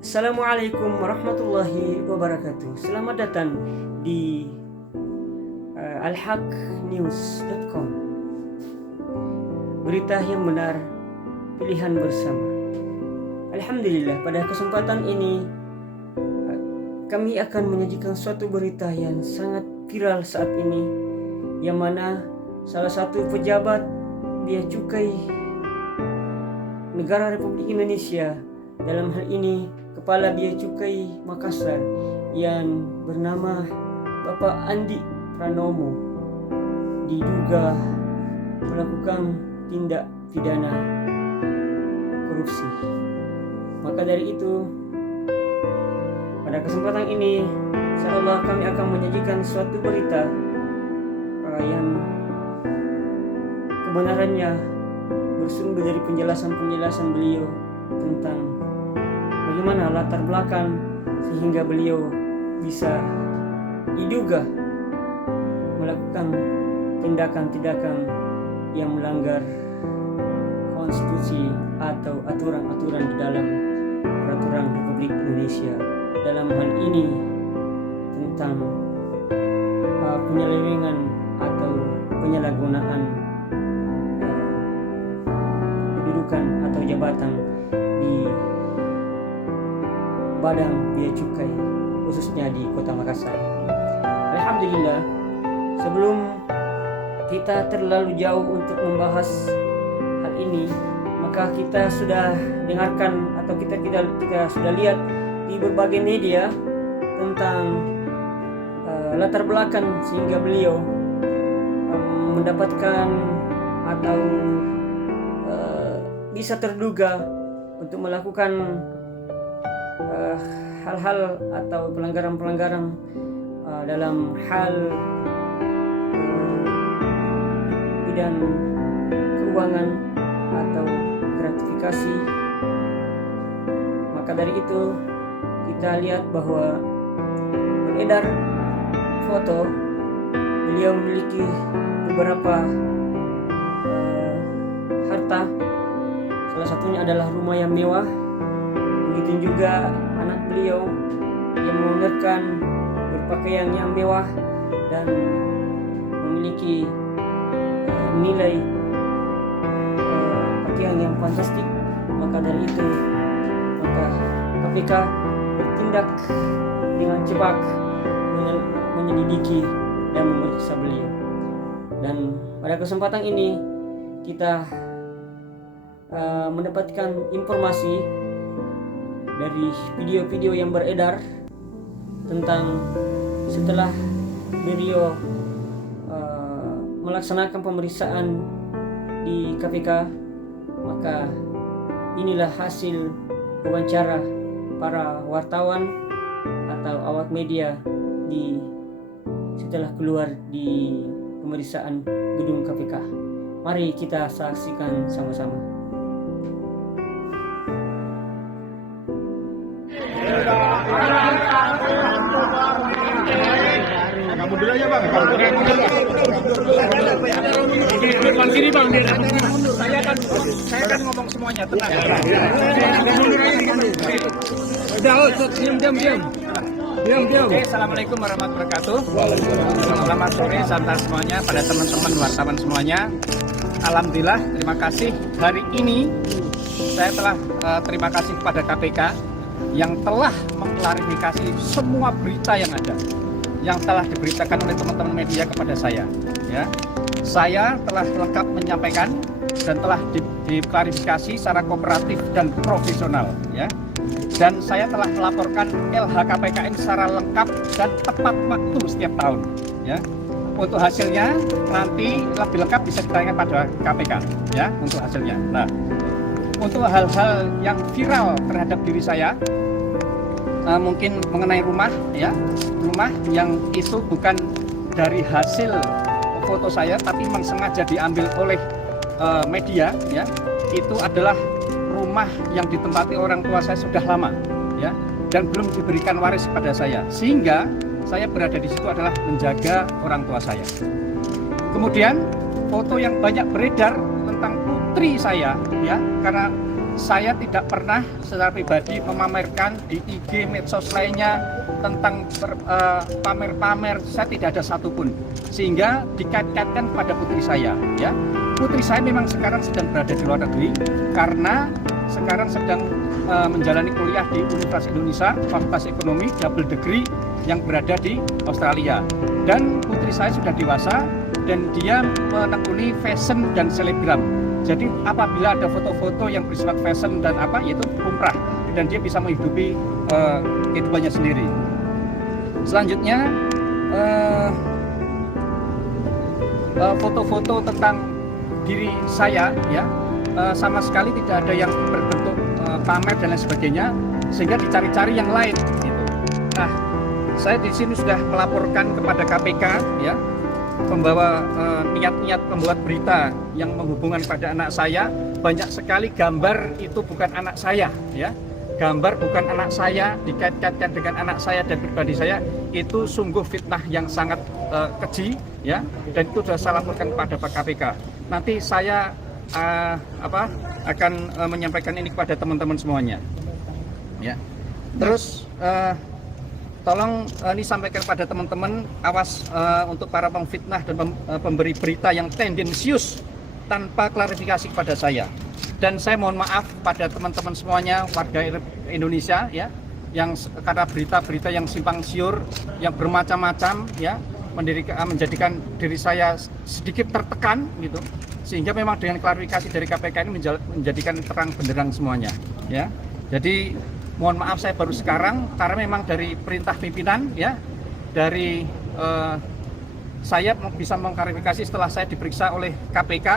Assalamualaikum warahmatullahi wabarakatuh. Selamat datang di alhaqnews.com. Berita yang benar, pilihan bersama. Alhamdulillah, pada kesempatan ini kami akan menyajikan suatu berita yang sangat viral saat ini, yang mana salah satu pejabat Bea Cukai Negara Republik Indonesia, dalam hal ini Kepala Bea Cukai Makassar, yang bernama Bapak Andi Pranomo, diduga melakukan tindak pidana korupsi. Maka dari itu, pada kesempatan ini insyaallah kami akan menyajikan suatu berita yang kebenarannya bersumber dari penjelasan beliau tentang bagaimana latar belakang sehingga beliau bisa diduga melakukan tindakan-tindakan yang melanggar konstitusi atau aturan-aturan di dalam peraturan Republik Indonesia. Dalam hal ini tentang penyelewengan atau penyalahgunaan kedudukan atau jabatan di Badan Bea Cukai, khususnya di Kota Makassar. Alhamdulillah, sebelum kita terlalu jauh untuk membahas hal ini, maka kita sudah dengarkan atau kita sudah lihat di berbagai media tentang latar belakang sehingga beliau mendapatkan atau bisa terduga untuk melakukan hal-hal atau pelanggaran-pelanggaran dalam hal bidang keuangan atau gratifikasi. Maka dari itu kita lihat bahwa beredar foto beliau memiliki beberapa harta. Salah satunya adalah rumah yang mewah. Begitu juga anak beliau yang menggunakan berpakaian yang mewah dan memiliki nilai pakaian yang fantastik. Maka dari itu, maka KPK bertindak dengan cepat menyelidiki dan memeriksa beliau. Dan pada kesempatan ini kita mendapatkan informasi dari video-video yang beredar tentang setelah beliau melaksanakan pemeriksaan di KPK, maka inilah hasil wawancara para wartawan atau awak media setelah keluar di pemeriksaan gedung KPK. Mari kita saksikan sama-sama. Mundur aja bang. Bang sini bang. Saya kan ngomong semuanya, tenang. Udah, diam. Oke, assalamualaikum warahmatullahi wabarakatuh. Selamat sore santai semuanya, pada teman-teman wartawan semuanya. Alhamdulillah, terima kasih. Hari ini saya telah terima kasih kepada KPK yang telah mengklarifikasi semua berita yang ada, yang telah diberitakan oleh teman-teman media kepada saya. Ya, saya telah lengkap menyampaikan dan telah diklarifikasi secara kooperatif dan profesional. Ya, dan saya telah melaporkan LHKPKN secara lengkap dan tepat waktu setiap tahun. Ya, untuk hasilnya nanti lebih lengkap bisa ditanyakan pada KPK. Ya, untuk hasilnya. Nah, untuk hal-hal yang viral terhadap diri saya, mungkin mengenai rumah, ya, rumah yang itu bukan dari hasil foto saya, tapi memang sengaja diambil oleh media, ya, itu adalah rumah yang ditempati orang tua saya sudah lama, ya, dan belum diberikan waris kepada saya, sehingga saya berada di situ adalah menjaga orang tua saya. Kemudian foto yang banyak beredar tentang putri saya, ya, karena saya tidak pernah secara pribadi memamerkan di IG medsos lainnya tentang pamer-pamer. Saya tidak ada satupun, sehingga dikait-kaitkan pada putri saya. Ya, putri saya memang sekarang sedang berada di luar negeri karena sekarang sedang menjalani kuliah di Universitas Indonesia, Fakultas Ekonomi, double degree yang berada di Australia. Dan putri saya sudah dewasa dan dia menekuni fashion dan selebgram. Jadi apabila ada foto-foto yang bersifat fashion dan apa, yaitu lumrah, dan dia bisa menghidupi kehidupannya sendiri. Selanjutnya foto-foto tentang diri saya, ya, sama sekali tidak ada yang berbentuk pamer dan lain sebagainya, sehingga dicari-cari yang lain gitu. Nah, saya di sini sudah melaporkan kepada KPK, ya, membawa niat-niat membuat berita yang menghubungkan pada anak saya. Banyak sekali gambar itu bukan anak saya, ya, gambar bukan anak saya dikait-kaitkan dengan anak saya dan pribadi saya. Itu sungguh fitnah yang sangat keji, ya, dan itu sudah saya laporkan kepada Pak KPK. Nanti saya akan menyampaikan ini kepada teman-teman semuanya, ya. Terus tolong ini sampaikan kepada teman-teman, awas untuk para pemfitnah dan pemberi berita yang tendensius tanpa klarifikasi kepada saya. Dan saya mohon maaf pada teman-teman semuanya, warga Indonesia, ya, yang karena berita-berita yang simpang siur, yang bermacam-macam, ya, menjadikan diri saya sedikit tertekan gitu. Sehingga memang dengan klarifikasi dari KPK ini menjadikan terang benderang semuanya, ya. Jadi mohon maaf saya baru sekarang karena memang dari perintah pimpinan, ya, dari saya bisa mengklarifikasi setelah saya diperiksa oleh KPK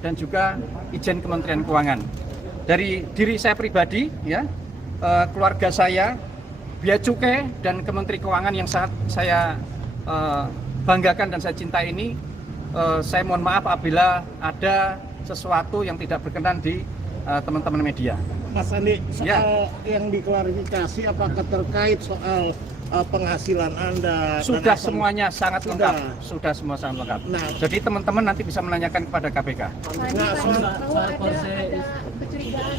dan juga izin Kementerian Keuangan. Dari diri saya pribadi, ya, keluarga saya, Bea Cukai dan Kementerian Keuangan yang sangat saya banggakan dan saya cintai ini, saya mohon maaf apabila ada sesuatu yang tidak berkenan di teman-teman media. Mas Andi, soal ya, yang diklarifikasi apakah terkait soal penghasilan Anda? Sudah semuanya sangat lengkap. Sudah semua sangat lengkap. Nah, jadi teman-teman nanti bisa menanyakan kepada KPK. nah, bahwa ada kecurigaan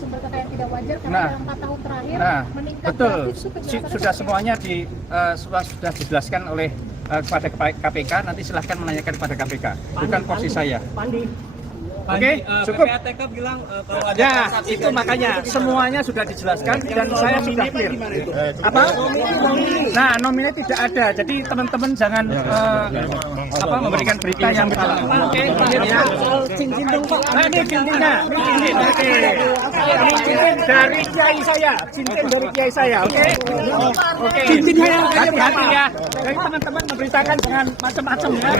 sumber kekayaan yang tidak wajar karena Nah, dalam 4 tahun terakhir Nah, meningkat betul. drastis itu penjelasannya Sudah seperti semuanya sudah dijelaskan oleh kepada KPK. Nanti silahkan menanyakan kepada KPK. Bukan porsi saya. Oke, cukup. PPATK bilang kalau ada Ya, transaksi itu makanya semuanya sudah dijelaskan dan saya sudah clear. Apa? Nah, nominnya tidak ada. Jadi teman-teman jangan memberikan berita yang salah. Oke, clear ya. cincin dong Pak. Nah, ini cincinnya. Ini cincin. Oke. Ini cincin dari kiai saya. Cincin dari kiai saya. Oke. Oke. Cincinnya yang hati-hati ya. Jadi teman-teman memberitakan jangan macam-macam ya.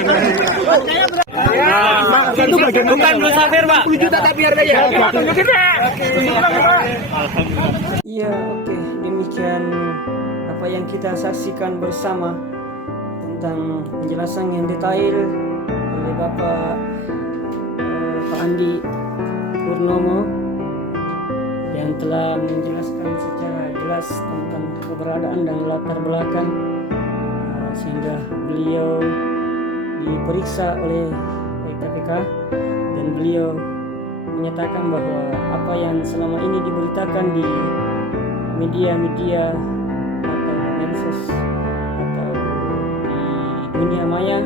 Itu bukan musafir Pak. 10 juta tapi harganya. Iya, oke. Demikian apa yang kita saksikan bersama tentang penjelasan yang detail oleh Bapak Pak Andi Purnomo yang telah menjelaskan secara jelas tentang keberadaan dan latar belakang sehingga beliau diperiksa oleh KPK dan beliau menyatakan bahwa apa yang selama ini diberitakan di media-media atau medsos atau di dunia maya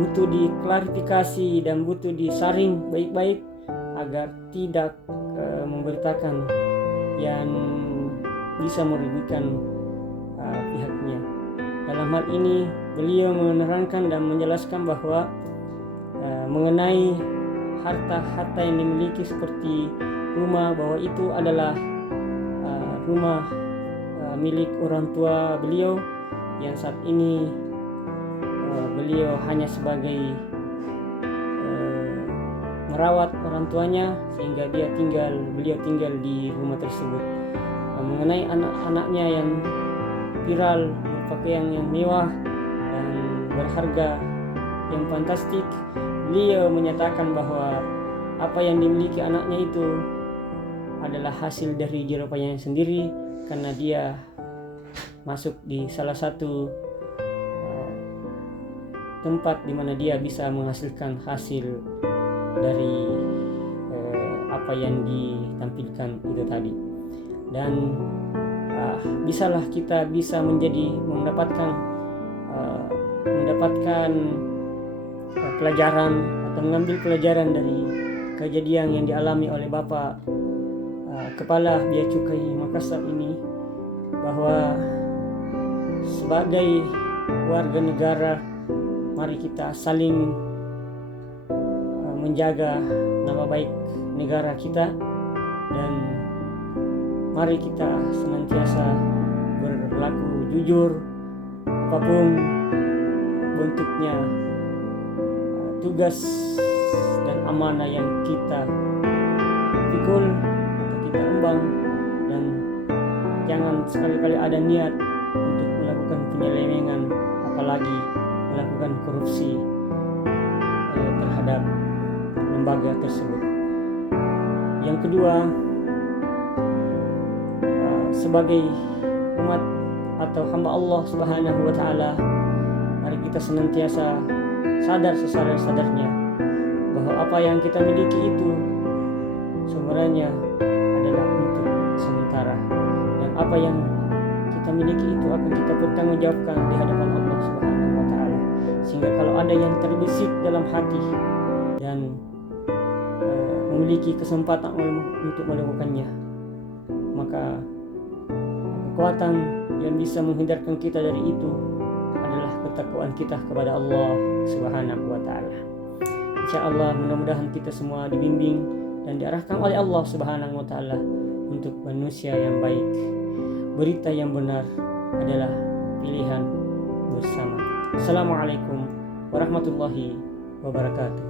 butuh diklarifikasi dan butuh disaring baik-baik agar tidak memberitakan yang bisa merugikan pihaknya. Dalam hal ini beliau menerangkan dan menjelaskan bahwa mengenai harta-harta yang dimiliki seperti rumah, bahwa itu adalah rumah milik orang tua beliau yang saat ini beliau hanya sebagai merawat orang tuanya sehingga beliau tinggal di rumah tersebut. Mengenai anak-anaknya yang viral berpakaian yang mewah dan berharga yang fantastik, beliau menyatakan bahwa apa yang dimiliki anaknya itu adalah hasil dari jerih payahnya sendiri karena dia masuk di salah satu tempat di mana dia bisa menghasilkan hasil dari apa yang ditampilkan itu tadi. Dan bisalah kita bisa mendapatkan pelajaran atau mengambil pelajaran dari kejadian yang dialami oleh Bapak Kepala Bea Cukai Makassar ini, bahwa sebagai warga negara mari kita saling menjaga nama baik negara kita, dan mari kita senantiasa berlaku jujur apapun bentuknya tugas dan amanah yang kita pikul atau kita emban, dan jangan sekali-kali ada niat untuk melakukan penyelewengan, apalagi melakukan korupsi terhadap lembaga tersebut. Yang kedua, sebagai umat atau hamba Allah Subhanahu wa taala, mari kita senantiasa sadar sesadar-sadarnya bahwa apa yang kita miliki itu sebenarnya adalah untuk sementara, dan apa yang kita miliki itu akan kita pertanggungjawabkan di hadapan Allah Subhanahu wa taala. Sehingga kalau ada yang terbesit dalam hati dan memiliki kesempatan untuk melakukannya, maka kekuatan yang bisa menghindarkan kita dari itu adalah ketakwaan kita kepada Allah Subhanahu wa taala. Insyaallah mudah-mudahan kita semua dibimbing dan diarahkan oleh Allah Subhanahu wa taala untuk manusia yang baik. Berita yang benar adalah pilihan bersama. Assalamualaikum warahmatullahi wabarakatuh.